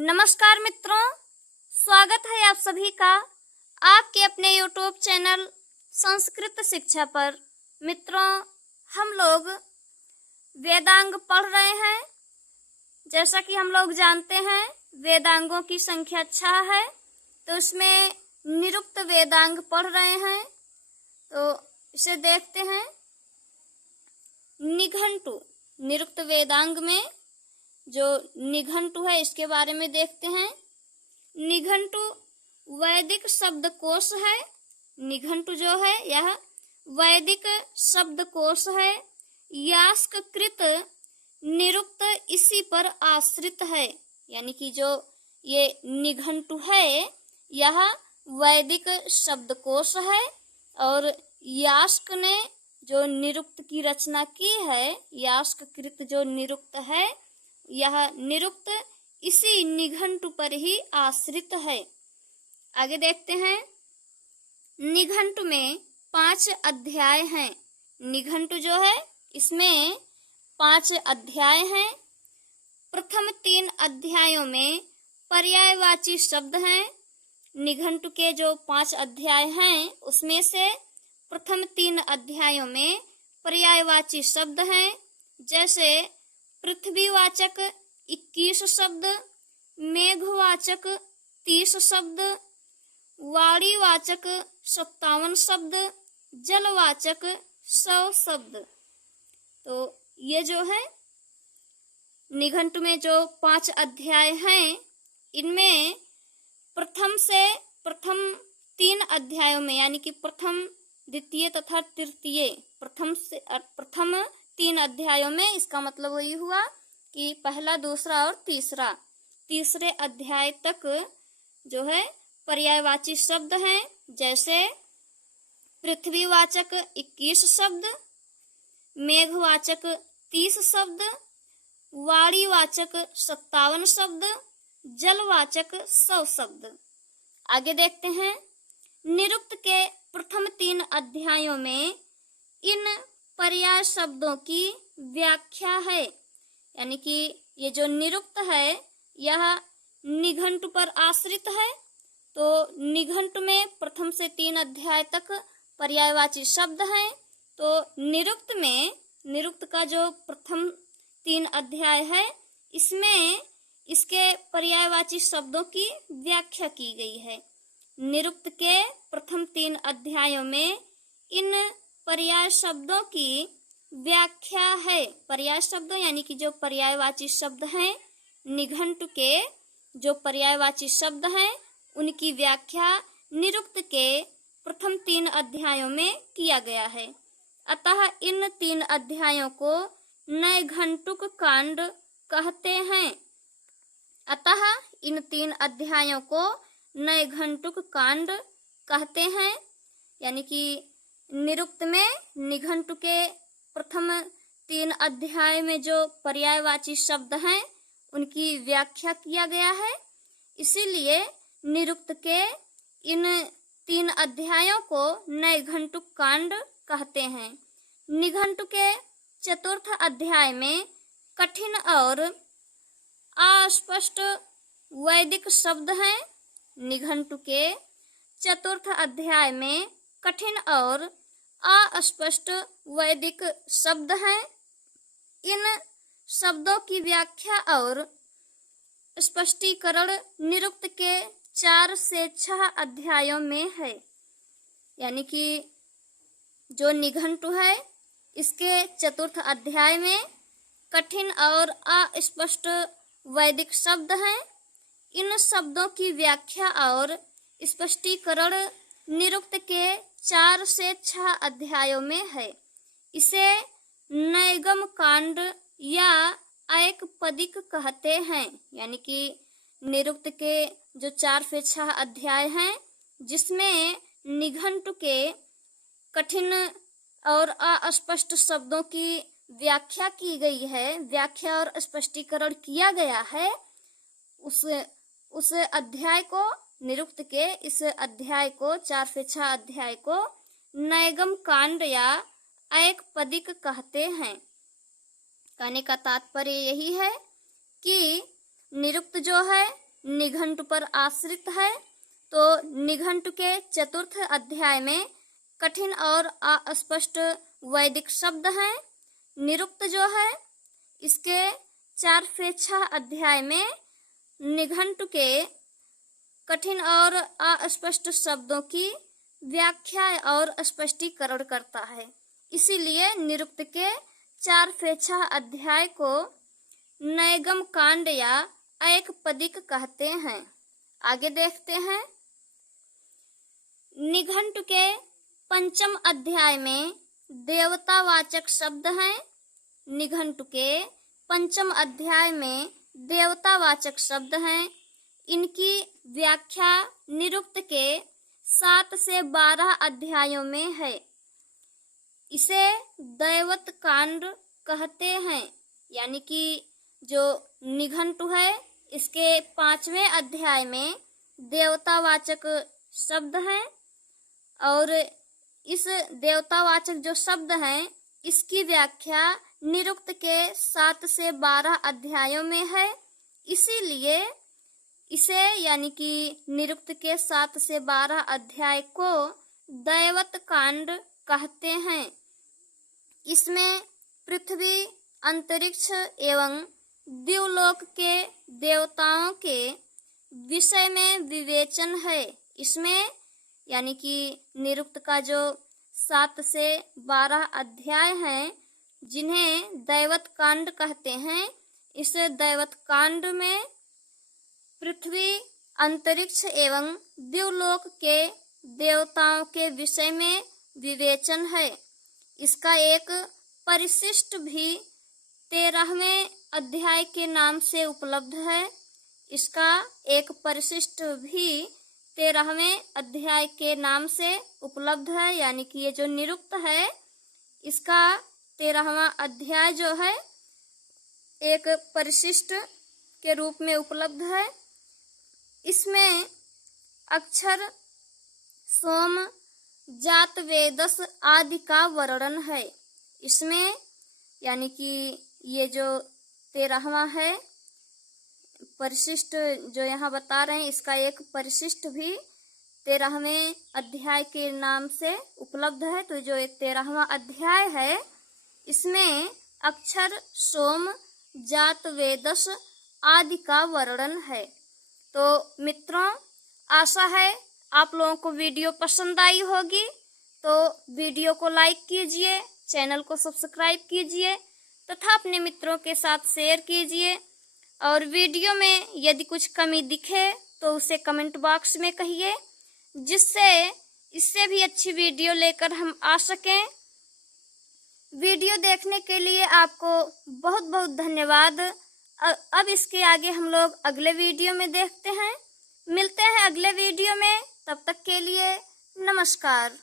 नमस्कार मित्रों, स्वागत है आप सभी का आपके अपने YouTube चैनल संस्कृत शिक्षा पर। मित्रों, हम लोग वेदांग पढ़ रहे हैं। जैसा कि हम लोग जानते हैं, वेदांगों की संख्या 6 है, तो इसमें निरुक्त वेदांग पढ़ रहे हैं। तो इसे देखते हैं। निघंटु, निरुक्त वेदांग में जो निघंटु है इसके बारे में देखते हैं। निघंटु वैदिक शब्दकोश है। निघंटु जो है यह वैदिक शब्दकोश है। यास्ककृत निरुक्त इसी पर आश्रित है। यानी कि जो ये निघंटु है यह वैदिक शब्दकोश है और यास्क ने जो निरुक्त की रचना की है, यास्ककृत जो निरुक्त है, यह निरुक्त इसी निघंटु पर ही आश्रित है। आगे देखते हैं। निघंटु में 5 अध्याय हैं। निघंटु जो है इसमें 5 अध्याय हैं। प्रथम 3 अध्यायों में पर्यायवाची शब्द हैं। निघंटु के जो 5 अध्याय हैं उसमें से प्रथम 3 अध्यायों में पर्यायवाची शब्द हैं। जैसे पृथ्वीवाचक 21 शब्द, मेघवाचक 30 शब्द, वाणीवाचक 57 शब्द, जलवाचक 100 शब्द। तो ये जो है निघंटु में जो 5 अध्याय हैं, इनमें प्रथम 3 अध्यायों में, यानी कि प्रथम, द्वितीय तथा तृतीय, प्रथम 3 अध्यायों में, इसका मतलब वही हुआ कि पहला, दूसरा और तीसरे अध्याय तक जो है पर्यायवाची शब्द हैं। जैसे पृथ्वीवाचक 21 शब्द, मेघवाचक 30 शब्द, वाणीवाचक 57 शब्द, जलवाचक 100 शब्द। आगे देखते हैं। निरुक्त के प्रथम 3 अध्यायों में इन पर्याय शब्दों की व्याख्या है। यानी कि ये जो निरुक्त है यह निघंटु पर आश्रित है। तो निघंटु में प्रथम से 3 अध्याय तक पर्यायवाची शब्द हैं। तो निरुक्त का जो प्रथम 3 अध्याय है इसमें इसके पर्यायवाची शब्दों की व्याख्या की गई है। निरुक्त के प्रथम 3 अध्यायों में इन पर्याय शब्दों की व्याख्या है। पर्याय शब्दों यानी कि जो पर्यायवाची शब्द हैं, निघंटु के जो पर्यायवाची शब्द हैं उनकी व्याख्या निरुक्त के प्रथम 3 अध्यायों में किया गया है। अतः इन 3 अध्यायों को नैघंटुक कांड कहते हैं। अतः इन 3 अध्यायों को नैघंटुक कांड कहते हैं। यानी कि निरुक्त में निघंटु के प्रथम 3 अध्याय में जो पर्यायवाची शब्द हैं उनकी व्याख्या किया गया है। इसीलिए निरुक्त के इन 3 अध्यायों को नैघंटुक कांड कहते हैं। निघंटु के चतुर्थ अध्याय में कठिन और अस्पष्ट वैदिक शब्द हैं। निघंटु के चतुर्थ अध्याय में कठिन और अस्पष्ट वैदिक शब्द हैं। इन शब्दों की व्याख्या और स्पष्टीकरण निरुक्त के 4 से 6 अध्यायों में है। यानी कि जो निघंटु है इसके चतुर्थ अध्याय में कठिन और अस्पष्ट वैदिक शब्द हैं। इन शब्दों की व्याख्या और स्पष्टीकरण निरुक्त के 4 से 6 अध्यायों में है। इसे नैगम कांड या ऐकपदिक कहते हैं। यानी कि निरुक्त के जो 4 से 6 अध्याय हैं जिसमें निघंटु के कठिन और अस्पष्ट शब्दों की व्याख्या की गई है, व्याख्या और स्पष्टीकरण किया गया है, उस अध्याय को, निरुक्त के इस अध्याय को, 4 से 6 अध्याय को नैगम कांड या ऐकपदिक कहते हैं। कहने का तात्पर्य यही है कि निरुक्त जो है निघंटु पर आश्रित है। तो निघंटु के चतुर्थ अध्याय में कठिन और अस्पष्ट वैदिक शब्द हैं। निरुक्त जो है इसके चारफेच्छा अध्याय में निघंटु के कठिन और अस्पष्ट शब्दों की व्याख्या और स्पष्टीकरण करता है। इसीलिए निरुक्त के चारफेच्छा अध्याय को नैगम कांड या एकपदिक कहते हैं। आगे देखते हैं। निघंटु के पंचम अध्याय में देवतावाचक शब्द हैं। निघंटु के पंचम अध्याय में देवतावाचक शब्द हैं। इनकी व्याख्या निरुक्त के 7 से 12 अध्यायों में है। इसे दैवत कांड कहते हैं। यानी कि जो निघंटु है इसके 5वें अध्याय में देवतावाचक शब्द हैं और इस देवतावाचक जो शब्द हैं इसकी व्याख्या निरुक्त के 7 से 12 अध्यायों में है। इसीलिए इसे यानी कि निरुक्त के 7 से 12 अध्याय को दैवत कांड कहते हैं। इसमें पृथ्वी, अंतरिक्ष एवं दिवलोक के देवताओं के विषय में विवेचन है। इसमें यानी कि निरुक्त का जो 7 से 12 अध्याय हैं जिन्हें दैवत कांड कहते हैं, इस दैवत कांड में पृथ्वी, अंतरिक्ष एवं दिवलोक के देवताओं के विषय में विवेचन है। इसका एक परिशिष्ट भी 13वें अध्याय के नाम से उपलब्ध है। इसका एक परिशिष्ट भी 13वें अध्याय के नाम से उपलब्ध है। यानी कि ये जो निरुक्त है इसका 13वां अध्याय जो है एक परिशिष्ट के रूप में उपलब्ध है। इसमें अक्षर, सोम, जात, वेदस आदि का वर्णन है। इसमें यानी कि ये जो 13वां है परिशिष्ट जो यहाँ बता रहे हैं इसका एक परिशिष्ट भी 13वें अध्याय के नाम से उपलब्ध है। तो जो 13वां अध्याय है इसमें अक्षर, सोम, जात, वेदस आदि का वर्णन है। तो मित्रों, आशा है आप लोगों को वीडियो पसंद आई होगी। तो वीडियो को लाइक कीजिए, चैनल को सब्सक्राइब कीजिए तथा अपने मित्रों के साथ शेयर कीजिए। और वीडियो में यदि कुछ कमी दिखे तो उसे कमेंट बॉक्स में कहिए, जिससे इससे भी अच्छी वीडियो लेकर हम आ सकें। वीडियो देखने के लिए आपको बहुत बहुत धन्यवाद। अब इसके आगे हम लोग अगले वीडियो में देखते हैं। मिलते हैं अगले वीडियो में, तब तक के लिए नमस्कार।